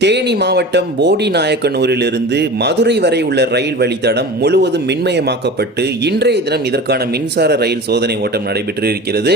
தேனி மாவட்டம் போடி நாயக்கனூரிலிருந்து மதுரை வரை உள்ள ரயில் வழித்தடம் முழுவதும் மின்மயமாக்கப்பட்டு இன்றைய தினம் இதற்கான மின்சார ரயில் சோதனை ஓட்டம் நடைபெற்று இருக்கிறது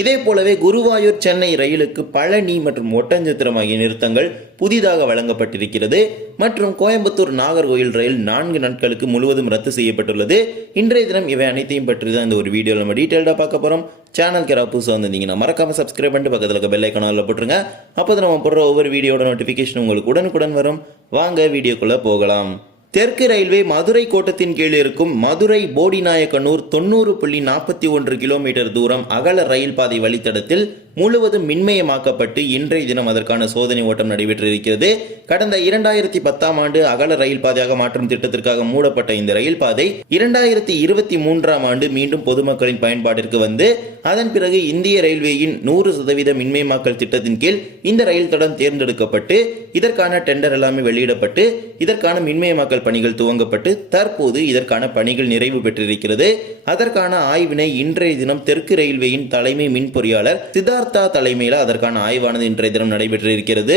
இதே போலவே குருவாயூர் சென்னை ரயிலுக்கு பழனி மற்றும் ஒட்டஞ்சத்திரம் ஆகிய நிறுத்தங்கள் புதிதாக வழங்கப்பட்டிருக்கிறது. மற்றும் கோயம்புத்தூர் நாகர்கோயில் ரயில் நான்கு நாட்களுக்கு முழுவதும் ரத்து செய்யப்பட்டுள்ளது. இன்றைய தினம் இவை அனைத்தையும் பற்றி தான் இந்த ஒரு வீடியோவில் நம்ம டீட்டெயில்டாக பார்க்க போகிறோம் சேனல் கேரா புதுசாக வந்திருந்தீங்கன்னா மறக்காம சப்ஸ்கிரைப் பண்ணிட்டு பக்கத்தில் இருக்க பெல் ஐக்கானில் போட்டுருங்க. அப்போ நம்ம போடுற ஒவ்வொரு வீடியோட நோட்டிஃபிகேஷன் உங்களுக்கு உடனுக்குடன் வரும். வாங்க வீடியோக்குள்ளே போகலாம். தெற்கு ரயில்வே மதுரை கோட்டத்தின் கீழ் இருக்கும் மதுரை போடிநாயக்கனூர் தொண்ணூறு புள்ளி நாற்பத்தி ஒன்று கிலோமீட்டர் தூரம் அகல ரயில் பாதை வழித்தடத்தில் முழுவதும் மின்மயமாக்கப்பட்டு இன்றைய தினம் அதற்கான சோதனை ஓட்டம் நடைபெற்றிருக்கிறது. கடந்த இரண்டாயிரத்தி பத்தாம் ஆண்டு அகல ரயில் பாதையாக மாற்றும் திட்டத்திற்காக மூடப்பட்ட இந்த ரயில் பாதை இரண்டாயிரத்தி இருபத்தி மூன்றாம் ஆண்டு மீண்டும் பொதுமக்களின் பயன்பாட்டிற்கு வந்து அதன் பிறகு இந்திய ரயில்வேயின் நூறு சதவீத மின்மயமாக்கல் திட்டத்தின் கீழ் இந்த ரயில் தடம் தேர்ந்தெடுக்கப்பட்டு இதற்கான டெண்டர் எல்லாமே வெளியிடப்பட்டு இதற்கான மின்மயமாக்கல் பணிகள் துவங்கப்பட்டு தற்போது இதற்கான பணிகள் நிறைவு பெற்றிருக்கிறது. அதற்கான ஆய்வினை இன்றைய தினம் தெற்கு ரயில்வேயின் தலைமை மின் பொறியாளர் சித்தார்த்தா தலைமையில் அதற்கான ஆய்வானது இன்றைய தினம் நடைபெற்றிருக்கிறது.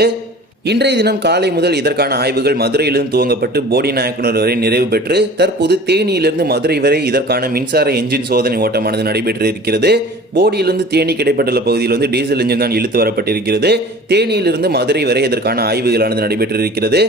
இன்றைய தினம் காலை முதல் இதற்கான ஆய்வுகள் மதுரையிலிருந்து துவங்கப்பட்டு போடி நாயக்கனூர் வரை நிறைவு பெற்று தற்போது தேனியிலிருந்து மதுரை வரை இதற்கான மின்சார என்ஜின் சோதனை ஓட்டமானது நடைபெற்று இருக்கிறது போடியிலிருந்து தேனி கிடைப்பட்டுள்ள பகுதியில் வந்து டீசல் என்ஜின் தான் இழுத்து வரப்பட்டிருக்கிறது. தேனியிலிருந்து மதுரை வரை இதற்கான ஆய்வுகளானது நடைபெற்றிருக்கிறது.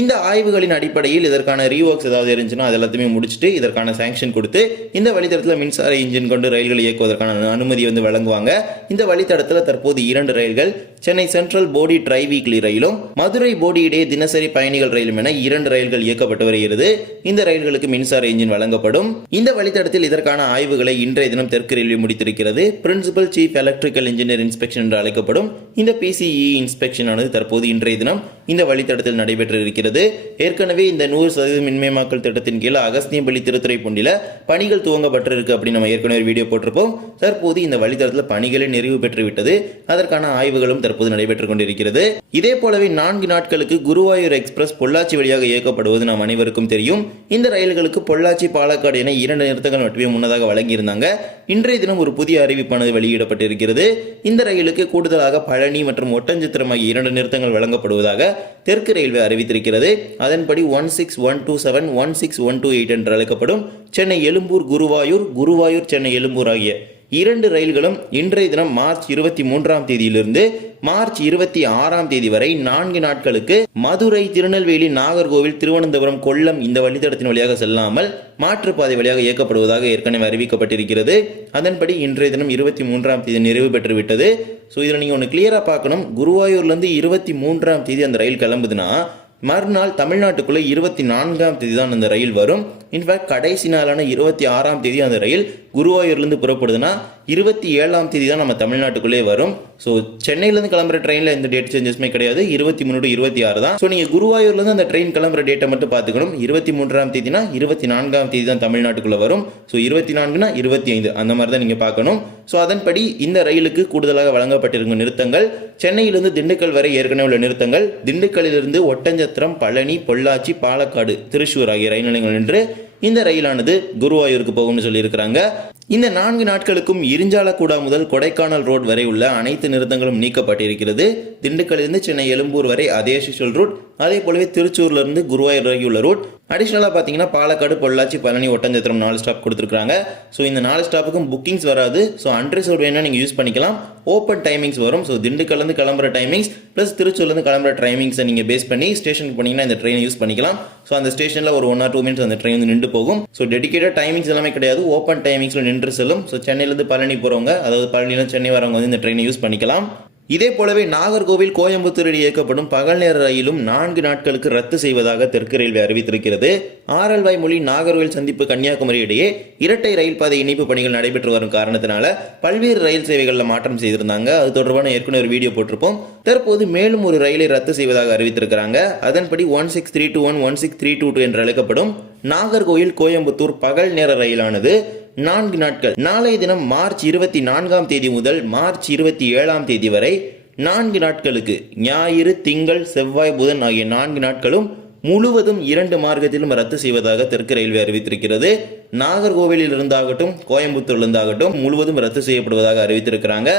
இந்த ஆய்வுகளின் அடிப்படையில் இதற்கான ரீஒர்க்ஸ் ஏதாவது இருந்துச்சுன்னா அது எல்லாத்தையுமே முடிச்சுட்டு இதற்கான சாங்ஷன் கொடுத்து இந்த வழித்தடத்தில் மின்சார இன்ஜின் கொண்டு ரயில்களை இயக்குவதற்கான அனுமதி வந்து வழங்குவாங்க. இந்த வழித்தடத்தில் தற்போது இரண்டு ரயில்கள் Chennai central Bodi tri weekly ரயிலும் மதுரை போடி இடையே தினசரி பயணிகள் ரயிலும் என இரண்டு ரயில்கள் இயக்கப்பட்டு வருகிறது. இந்த ரயில்களுக்கு மின்சார இன்ஜின் வழங்கப்படும். இந்த வழித்தடத்தில் இதற்கான ஆய்வுகளை இன்றைய தினம் தெற்கு railway முடித்திருக்கிறது. Principal chief electrical engineer inspection என்று அழைக்கப்படும் இந்த பிசிஇ இன்ஸ்பெக்ஷன் ஆனது தற்போது இன்றைய தினம் இந்த வழித்தடத்தில் நடைபெற்று இருக்கிறது. ஏற்கனவே இந்த நூறு சதவீதம் மின்மயமாக்கல் திட்டத்தின் கீழ் அகஸ்தியம்பள்ளி திருத்துறைப்பூண்டில பணிகள் துவங்கப்பட்டிருக்கு அப்படின்னு நம்ம ஏற்கனவே வீடியோ போட்டிருப்போம். தற்போது இந்த வழித்தடத்தில் பணிகளை நிறைவு பெற்று விட்டது அதற்கான ஆய்வுகளும் தற்போது தற்போது நடைபெற்றுக் கொண்டிருக்கிறது. இதே போலவே நான்கு நாட்களுக்கு குருவாயூர் எக்ஸ்பிரஸ் பொள்ளாச்சி வழியாக இயக்கப்படுவது நாம் அனைவருக்கும் தெரியும். இந்த ரயில்களுக்கு பொள்ளாச்சி பாலக்காடு என இரண்டு நிறுத்தங்கள் மட்டுமே முன்னதாக வழங்கியிருந்தாங்க. இன்றைய தினம் ஒரு புதிய அறிவிப்பானது வெளியிடப்பட்டிருக்கிறது. இந்த ரயிலுக்கு கூடுதலாக பழனி மற்றும் ஒட்டஞ்சித்திரம் ஆகிய இரண்டு நிறுத்தங்கள் வழங்கப்படுவதாக தெற்கு ரயில்வே அறிவித்திருக்கிறது. அதன்படி one six one two seven one six one two eight என்று அழைக்கப்படும் சென்னை எழும்பூர் குருவாயூர் குருவாயூர் சென்னை எழும்பூர் ஆகிய இரண்டு ரயில்களும் இன்றைய தினம் மார்ச் இருபத்தி மூன்றாம் தேதியிலிருந்து மார்ச் இருபத்தி ஆறாம் தேதி வரை நான்கு நாட்களுக்கு மதுரை திருநெல்வேலி நாகர்கோவில் திருவனந்தபுரம் கொல்லம் இந்த வழித்தடத்தின் வழியாக செல்லாமல் மாற்றுப்பாதை வழியாக இயக்கப்படுவதாக ஏற்கனவே அறிவிக்கப்பட்டிருக்கிறது. அதன்படி இன்றைய தினம் இருபத்தி மூன்றாம் தேதி நிறைவு பெற்றுவிட்டது. ஸோ இதில் நீங்கள் ஒன்று கிளியராக பார்க்கணும். குருவாயூர்லேருந்து இருபத்தி மூன்றாம் தேதி அந்த ரயில் கிளம்புதுன்னா மறுநாள் தமிழ்நாட்டுக்குள்ளே இருபத்தி நான்காம் தேதி தான் அந்த ரயில் வரும். இன்ஃபேக்ட் கடைசி நாளான இருபத்தி ஆறாம் தேதி அந்த ரயில் குருவாயூர்லேருந்து புறப்படுதுன்னா இருபத்தி ஏழாம் தேதி தான் நம்ம தமிழ்நாட்டுக்குள்ளே வரும். ஸோ சென்னையிலேருந்து கிளம்புற ட்ரெயினில் எந்த டேட் சேஞ்சஸுமே கிடையாது. இருபத்தி மூணு to இருபத்தி ஆறு தான். ஸோ நீங்கள் குருவாயூர்லேருந்து அந்த ட்ரெயின் கிளம்புற டேட்டை மட்டும் பார்த்துக்கணும். இருபத்தி மூன்றாம் தேதினா இருபத்தி நான்காம் தேதி தான் தமிழ்நாட்டுக்குள்ளே வரும். ஸோ இருபத்தி நான்குனா இருபத்தி ஐந்து. அந்த மாதிரி தான் நீங்கள் பார்க்கணும். ஸோ அதன்படி இந்த ரயிலுக்கு கூடுதலாக வழங்கப்பட்டிருக்கும் நிறுத்தங்கள் சென்னையிலிருந்து திண்டுக்கல் வரை ஏற்கனவே உள்ள நிறுத்தங்கள் திண்டுக்கல்லிலிருந்து ஒட்டஞ்சத்திரம் பழனி பொள்ளாச்சி பாலக்காடு திருச்சூர் ஆகிய ரயில் நிலையங்கள் என்று இந்த ரயிலானது குருவாயூருக்கு போகும்னு சொல்லியிருக்கிறாங்க. இந்த நான்கு நாட்களுக்கும் இரிஞ்சாலக்கூடா முதல் கொடைக்கானல் ரோட் வரை உள்ள அனைத்து நிறுத்தங்களும் நீக்கப்பட்டிருக்கிறது. திண்டுக்கல்லிருந்து சென்னை எழும்பூர் வரை அதே யூஷுவல் ரூட். அதே போலவே திருச்சூர்லேருந்து குருவாயூர் வரை உள்ள ரூட். அடிஷ்னலாக பார்த்தீங்கன்னா பாலக்காடு பொள்ளாச்சி பழனி ஒட்டஞ்சத்திரம் நாலு ஸ்டாப் கொடுத்துருக்காங்க ஸோ இந்த நாலு ஸ்டாப்புக்கும் புக்கிங்ஸ் வராது. ஸோ அன்ரிசர்வ் வேணால் நீங்கள் யூஸ் பண்ணிக்கலாம். ஓப்பன் டைமிங்ஸ் வரும். ஸோ திண்டுக்கல்லேருந்து கிளம்புற டைமிங்ஸ் ப்ளஸ் திருச்சூர்லேருந்து கிளம்புற டைமிங்ஸை நீங்கள் பேஸ் பண்ணி ஸ்டேஷனுக்கு போனீங்கன்னா இந்த ட்ரெயினை யூஸ் பண்ணிக்கலாம். ஸோ அந்த ஸ்டேஷனில் ஒரு ஒன் ஆர் டூ மினிட்ஸ் அந்த ட்ரெயின் வந்து நின்று போகும். ஸோ டெடிக்கேட்டட் டைமிங்ஸ் எல்லாமே கிடையாது. ஓப்பன் டைமிங்ஸில் நின்று செல்லும். ஸோ சென்னையிலேருந்து பழனி போகிறவங்க அதாவது பழனியிலேருந்து சென்னை வரவங்க வந்து இந்த ட்ரெயினை யூஸ் பண்ணிக்கலாம். இதே போலவே நாகர்கோவில் கோயம்புத்தூரில் இயக்கப்படும் பகல் நேர ரயிலும் நான்கு நாட்களுக்கு ரத்து செய்வதாக தெற்கு ரயில்வே அறிவித்திருக்கிறது. ஆரல்வாய் மொழி நாகர்கோவில் சந்திப்பு கன்னியாகுமரி இடையே இரட்டை ரயில் பாதை இணைப்பு பணிகள் நடைபெற்று வரும் காரணத்தினால பல்வேறு ரயில் சேவைகளில் மாற்றம் செய்திருந்தாங்க. அது தொடர்பான ஏற்கனவே ஒரு வீடியோ போட்டிருப்போம். தற்போது மேலும் ஒரு ரயிலை ரத்து செய்வதாக அறிவித்திருக்கிறாங்க. அதன்படி one six three two one one six three two two என்று அழைக்கப்படும் நாகர்கோவில் கோயம்புத்தூர் பகல் நேர ரயிலானது நான்கு நாட்கள். நாளைய தினம் மார்ச் இருபத்தி நான்காம் தேதி முதல் மார்ச் இருபத்தி ஏழாம் தேதி வரை நான்கு நாட்களுக்கு ஞாயிறு திங்கள் செவ்வாய் புதன் ஆகிய நான்கு நாட்களும் முழுவதும் இரண்டு மார்க்கத்திலும் ரத்து செய்வதாக தெற்கு ரயில்வே அறிவித்திருக்கிறது. நாகர்கோவிலில் இருந்தாகட்டும் கோயம்புத்தூர்ல இருந்தாகட்டும் முழுவதும் ரத்து செய்யப்படுவதாக அறிவித்திருக்கிறாங்க.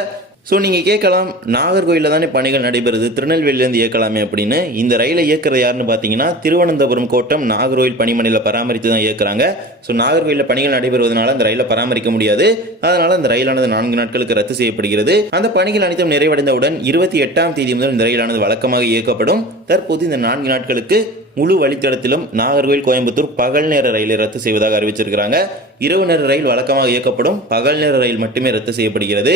ஸோ நீங்கள் கேட்கலாம் நாகர்கோயிலில் தானே பணிகள் நடைபெறுது திருநெல்வேலியிலேருந்து இயக்கலாமே அப்படின்னு. இந்த ரயிலை இயக்கிறது யாருன்னு பார்த்தீங்கன்னா திருவனந்தபுரம் கோட்டம் நாகர்கோயில் பணிமனையில் பராமரித்து தான் இயக்குறாங்க. ஸோ நாகர்கோயிலில் பணிகள் நடைபெறுவதனால அந்த ரயிலை பராமரிக்க முடியாது. அதனால் அந்த ரயிலானது நான்கு நாட்களுக்கு ரத்து செய்யப்படுகிறது. அந்த பணிகள் அனைத்தும் நிறைவடைந்தவுடன் இருபத்தி எட்டாம் தேதி முதல் இந்த ரயிலானது வழக்கமாக இயக்கப்படும். தற்போது இந்த நான்கு நாட்களுக்கு முழு வழித்தடத்திலும் நாகர்கோவில் கோயம்புத்தூர் பகல் நேர ரயிலை ரத்து செய்வதாக அறிவிச்சிருக்கிறாங்க. இரவு நேர ரயில் வழக்கமாக இயக்கப்படும். பகல் நேர ரயில் மட்டுமே ரத்து செய்யப்படுகிறது.